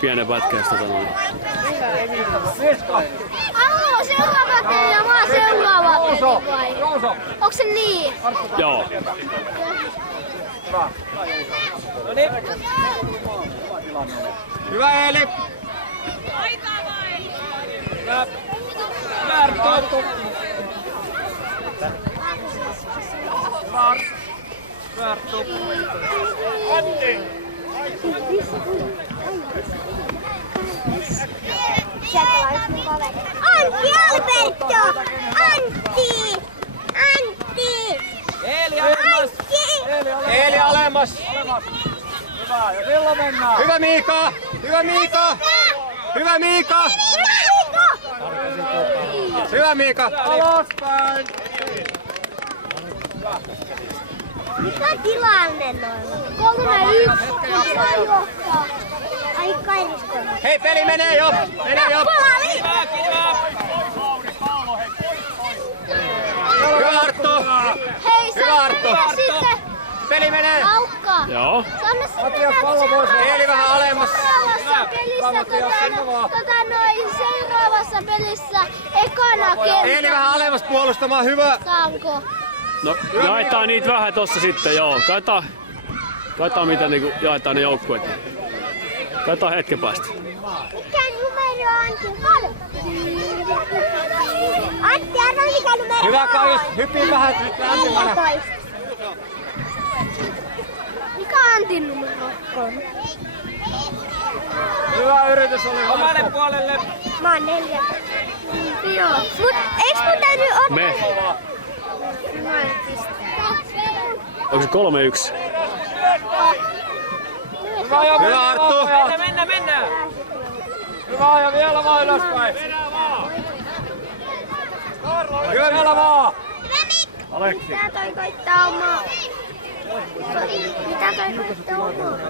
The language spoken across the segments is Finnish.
pienen pätkän sitä noin. Alo, seuraava peli ja mä seuraava peli vai? Onks se niin? Joo. Hyvä Eeli! Värto! Värto! Antti! Antti Alberto! Antti! Antti! Eeli alemmas! Eeli alemmas! Hyvä, ja silloin mennään! Hyvä Miika! Hyvä Miika! Hyvä Miika! Hyvä Miika! Alaspäin! Mikä tilanne noilla? 3-1. Ai Kairiskolma. Hei, peli menee jo! Menee jo! Hyvä Arttu! Hei, Hyvä Arttu! sitten Peli menee! Laukka. Joo. Matias, pallo pois. Eeli vähän alemmas. Seuraavassa pelissä ekana kertaa. Eeli vähän alemmas puolustamaan. Hyvä! Saanko? No jaetaan niitä vähän tossa sitten, joo. Katsotaan mitä niinku jaetaan ne joukkueet. Katsotaan hetken päästä. Mikä numero on? Antti, arvo mikä numero on? Hyvä Kaius, hyppii vähän lämpimänä. 14. Mikä Antin numero on? Hyvä yritys oli omalle puolelle. Mä oon 4. Joo. Eiks mun täytyy ottaa? Me. Onko se 3-1? Hyvä Arttu. Mennään. Hyvä ja vielä vaan ylöspäin. Hyvä vielä vaan. Aleksi. Mitä toi koittaa omaa? Mitä toi koittaa omaa?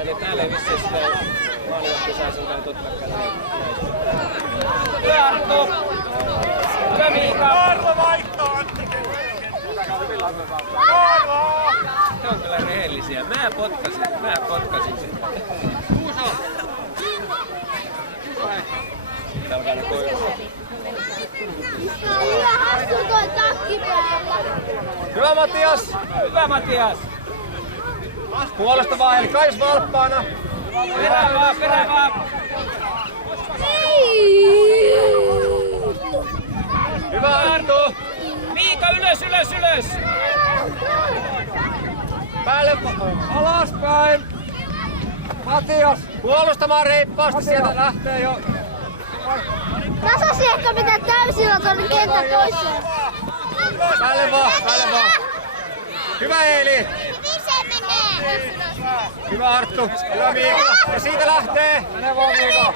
Eli täällä ei vissiin sitä maalivahti saa sen kai totta kai. Hyvä Arttu. Hyvä Miika. Karlo vaihtaa Antti. He on kyllä rehellisiä. Mä potkasin sen. Kuuso! Alkaa ne koiraa. Hyvä hassu toi takki päällä. Hyvä Matias! Hyvä Matias! Puolesta vaan, eli Kais valppaana. Perään vaan! Hyvä Arttu! Miika ylös! Päälle alaspäin! Matias! Puolustamaan reippaasti, sieltä lähtee jo. Tasasi ehkä pitää täysillä tuonne kentän toiseen. Päälle vaan! Hyvä Eeli! Hyvä Arttu! Hyvä Miika! Ja siitä lähtee! Mene vaan Miika!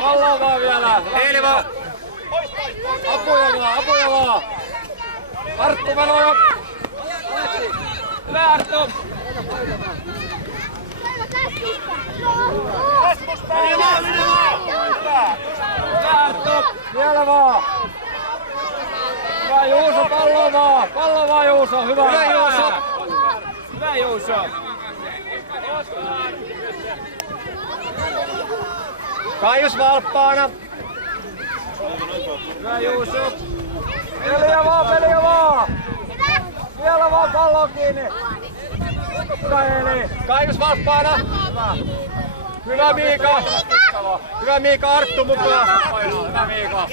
Pallo vaan vielä! Eeli vaan! Apuja vaan! Arttu meno jo! Hyvä Arttu! Mene vaan! Hyvä Arttu! Vielä vaan! Hyvä Juuso, pallo vaan Juuso! Hyvä Juuso! Hyvä Juuso! Kaius valppaana! Hyvä Juuso! Peliä vaan! Vielä vaan pallo kiinni! Hyvä Eeli! Kaius valppaana! Hyvä Miika! Hyvä Miika, Arttu mukaan! Hyvä Miika!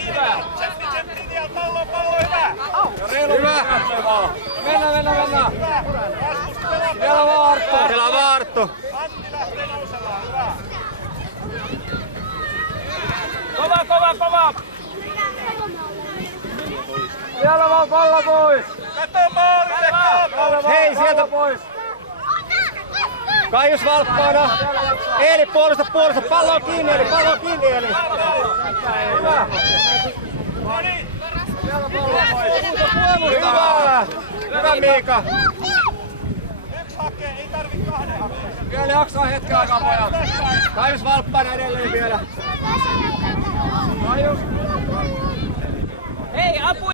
Pallo, hyvä! Hyvä! Mennään! Vielä vaan Arttu! Kova! Vielä vaan pallo pois! Kato maalille! Hei, sieltä pois! Kaius valppaana! Eeli puolusta! Pallo on kiinni Eeli! Hyvä! Hyvä Miika! Yksi hakee, ei tarvi 2 hakea. Vielä jaksaa hetken aikaa pojat. Kaius valppaana edelleen vielä. Kaius! Hei, apu!